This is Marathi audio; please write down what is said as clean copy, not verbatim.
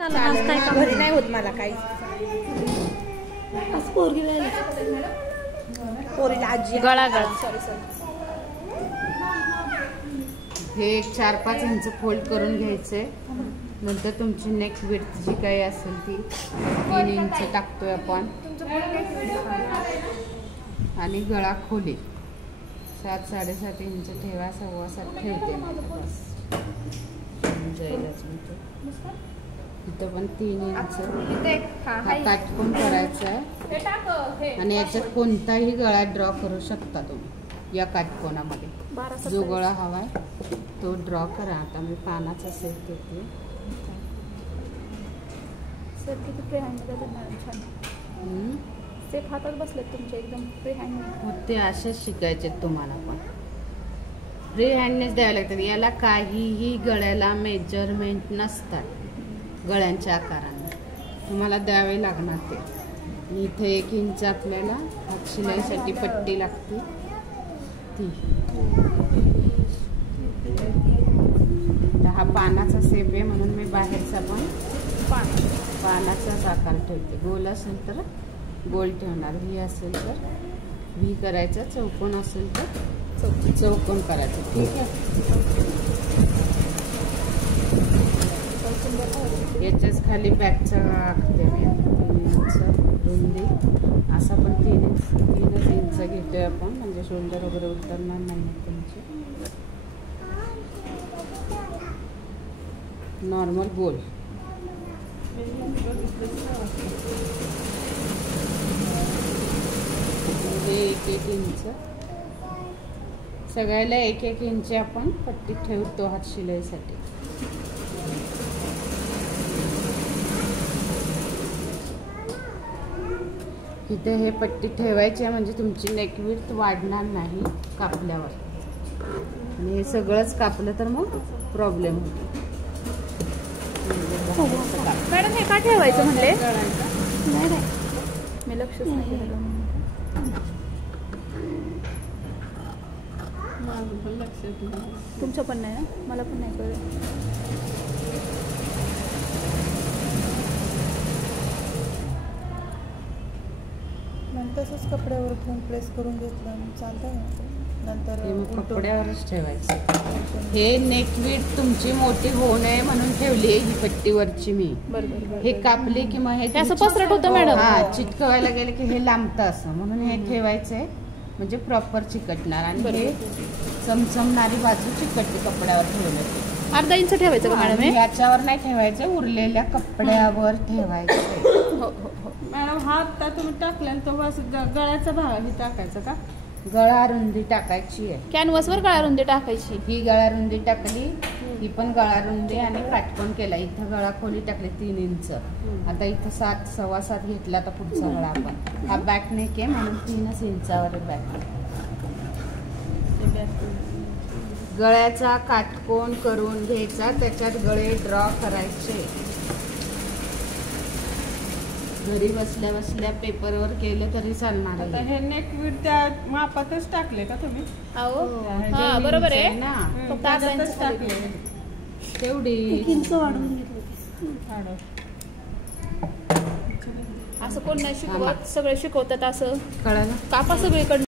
घरी नाही होत मला काही पोरीला आजी गळा हे एक 4-5 इंच फोल्ड करून घ्यायचे. नंतर तुमची नेक विड्थ जी काही असेल ती 3 इंच टाकतोय आपण. आणि गळा खोली 7-7.5 इंच ठेवा. 7.25 ठेवते बस. इथं पण 3 इंच काटकोन करायचं आहे. आणि याच्यात कोणताही गळा ड्रॉ करू शकता तुम्ही. या काटकोनामध्ये जो गळा हवाय तो ड्रॉ करा. आता मी पानाचा सेट देते. सर किती फ्री हँड छान सेफ हातात बसलेत तुमचे एकदम फ्री हँड. ते असेच शिकायचे तुम्हाला पण फ्री हँडनेच द्यावे लागतात. याला काहीही गळ्याला मेजरमेंट नसतात. गळ्यांच्या आकाराने तुम्हाला द्यावे लागणार ते. इथे 1 इंच आपल्याला शिलाईसाठी पट्टी लागते ती. हा पानाचा सेप आहे म्हणून मी बाहेरचा पण पानाचाच आकार ठेवते. गोल असेल तर गोल ठेवणार. व्ही असेल तर व्ही करायचा. चौकोन असेल तर चौकोन करायचं. ठीक आहे. याच्याच खाली बॅकचा आखते मी 3 इंच रुंदी. असा पण 3 इंच घेतोय आपण म्हणजे शोल्डर वगैरे उतरणार नाही तुमचे. नॉर्मल गोल म्हणजे 1-1 इंच सगळ्याला 1-1 इंच आपण पट्टी ठेवतो हात शिलाईसाठी. इथे हे पट्टी ठेवायची आहे म्हणजे तुमची नेक विड्थ वाढणार नाही कापल्यावर. आणि हे सगळंच कापलं तर मग प्रॉब्लेम होतो. मॅडम हे का ठेवायचं म्हणले? नाही मी लक्षच नाही केलं. तुमचं पण नाही ना? मला पण नाही कळलं. तसंच कपड्यावर फोन प्रेस करून घेतलं चालतंय. नंतर कपड्यावरच ठेवायचं. हे नेक विड्थ तुमची मोठी होऊ नये म्हणून ठेवली आहे ही पट्टीवरची मी. हे कापले की मग हे असं पसरट होतं मॅडम. हा चिटकवायला गेले की हे लांबतं असं म्हणून हे ठेवायचंय म्हणजे प्रॉपर चिकटणार. आणि हे चमचमणारी बाजू चिकटली कपड्यावर ठेवलं. अर्धा इंच ठेवायचं का मॅडम? याच्यावर नाही ठेवायचं. उरलेल्या कपड्यावर ठेवायचं. मॅडम हा आता तुम्ही टाकल्या तो बस गळ्याचा भाग ही टाकायचा का? गळा रुंदी टाकायची आहे. कॅनव्हासवर गळा रुंदी टाकायची. ही गळा रुंदी टाकली. ही पण गळा रुंदी आणि काटकोन केला. इथं गळा खोली टाकली 3 इंच. आता इथं 7-7.25 घेतला. आता पुढचा गळा आपण हा बॅक नेक आहे म्हणून 3 इंचावर बॅक. गळ्याचा काटकोन करून घ्यायचा. त्याच्यात गळे ड्रॉ करायचे. घरी बसल्या बसल्या पेपरवर केलं तरी चालणार आहे. हे नेक विड्थ त्या मापातच टाकले का तुम्ही? अहो हा बरोबर आहे ना. फक्त अर्धा इंच टाकले तेवढी इंच वाढवून घेतलं. असं कोण नाही शिकवत. सगळे शिकवतात असं. कळलं? कापा सगळीकडे.